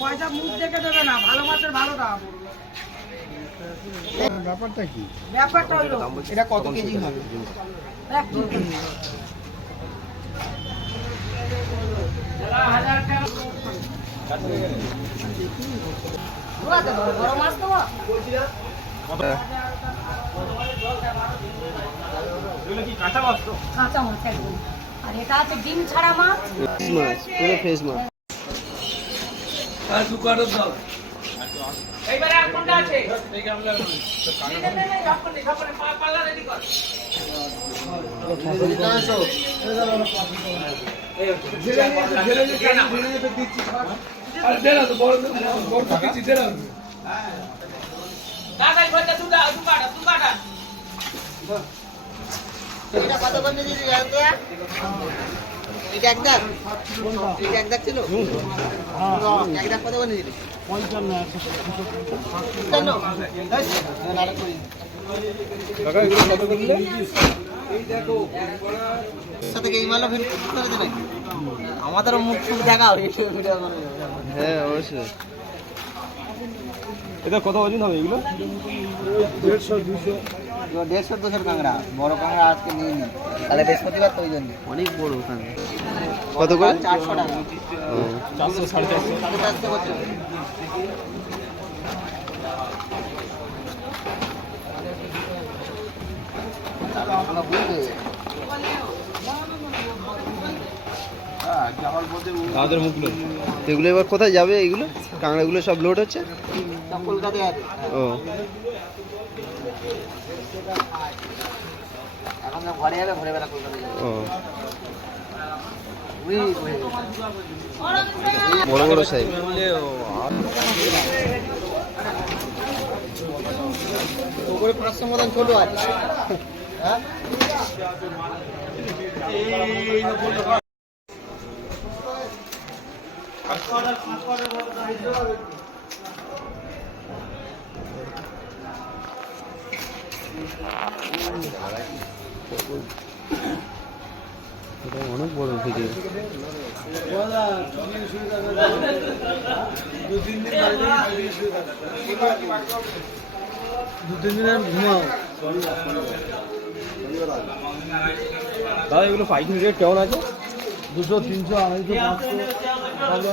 পয়সা মুখ দেখে দেবে না ভালো মাছের ভালো দাম ব্যাপারটা কি ব্যাপারটা ওইরকম এটা কত কেজি হবে এক কেজি। মাছ তো? কাঁচা মাছ একদম। আর এটা আছে ডিম ছাড়া মাছ। মাছ পুরো ফ্রেশ মাছ। এইবারে আর কোনটা আছে? এই বলতে দুটা করে করে আমাদেরও মুখ ফুল দেখা হ্যাঁ অবশ্যই। এটা কত ওজন হবে এগুলো? দেড়শো দুশো দেড়শো দুশোর কাঁকড়া। বড় কাঁকড়া আজকে নিয়ে নি। তাহলে বৃহস্পতিবার তো ওই জন্য। অনেক বড় ওখানে। কত করে? চারশো টাকা। ও, চারশো সাড়ে চারশো। এগুলো এবার কোথায় যাবে এগুলো? কাঁকড়াগুলো সব লোড হচ্ছে? কলকাতায় ও। এখন ঘরে যাবে ঘরে বেলা। বড় বড় সাইজ ওপরে পাঁচশো মতন ছোট আছে হ্যাঁ এটা অনেক বড় ভিডিও দু তিন দিন ঘুমাও দাদা, এগুলো পাইকারি রেট কেমন আছে? দুশো, তিনশো, আড়াইশো, পাঁচশো।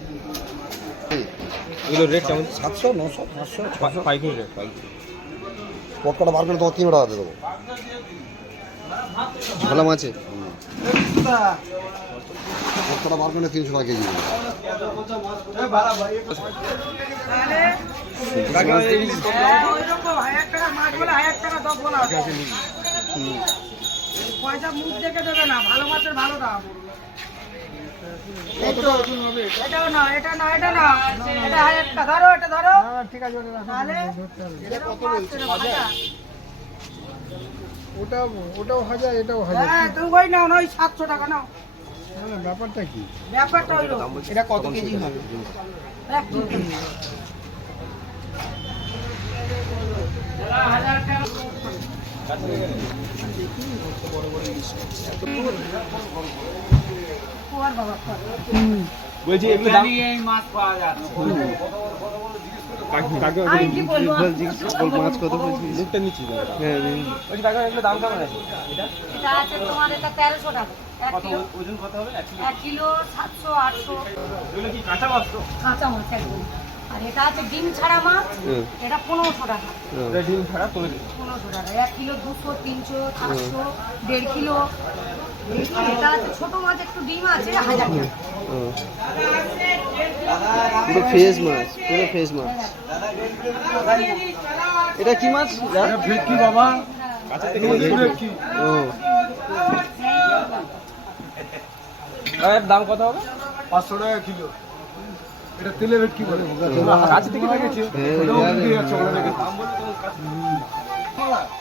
ভিডিও এগুলো রেট কেমন? সাতশো নশো পাঁচশো পা- পাইকারি রেট পাইকারি। পটকাটা বার করে তোমার তিনশো টাকা দেবো। ঝোলা মাছে পটকাটা বার করলে তিনশো টাকা কেজি পয়সা মুখ দেখে দেবে না ভালো মাছের ভালো দাম এটাও না এটা না এটা না এটা হাজার টাকা ধরো এটা ধরো ঠিক আছে তাহলে এরকম মাছ এরকম হাজার। ওটা ওটাও হাজার এটাও হাজার হ্যাঁ তুমি না ওই সাতশো টাকা নাও ব্যাপারটা কি ব্যাপারটা এটা কত কেজি হবে। বলছি এগুলো দাম বল মাছ কত বলছিস? আর এটা আছে ডিম ছাড়া মাছ। এটা পনেরোশো টাকা। ডিম ছাড়া পনেরোশো টাকা। এক কিলো দুশো তিনশো চারশো দেড় কিলো। এটা আছে ছোট মাছ একটু ডিম আছে হাজার টাকা। ও। পুরো ফ্রেশ মাছ পুরো ফ্রেশ মাছ। এটা কি মাছ? ভেটকি বাবা। ও। দাম কত হবে? পাঁচশো টাকা কিলো। এটা তেলে কি বলে? কাছে থেকে দেখেছি? হ্যাঁ, ওটাও বিক্রি হচ্ছে ওখানে দেখে। দাম বলে তো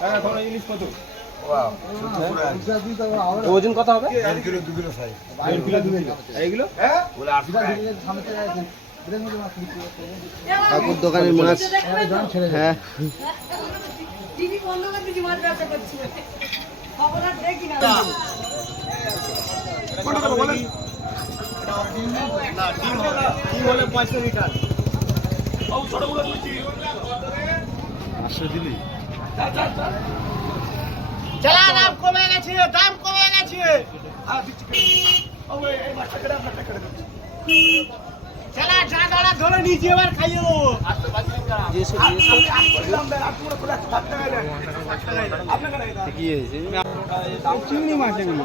হ্যাঁ ধরো ইলিশ কত ওজন কত হবে? দেড় কিলো দু কিলো সাইজ দেড় কিলো দু কিলো। এইগুলো? দোকানের মাছ হ্যাঁ টিভি বন্ধ করে দিচ্ছি মাছ। ব্যবসা করছি খবর আর দেখি না কি বলে পঁয়ষট্টি লিটার চালা দাম কমে গেছে দাম কমে গেছে। চালা যা দাঁড়া ধরে নিচে এবার খাইয়ে দেবো। কি চিংড়ি মাছ এগুলো।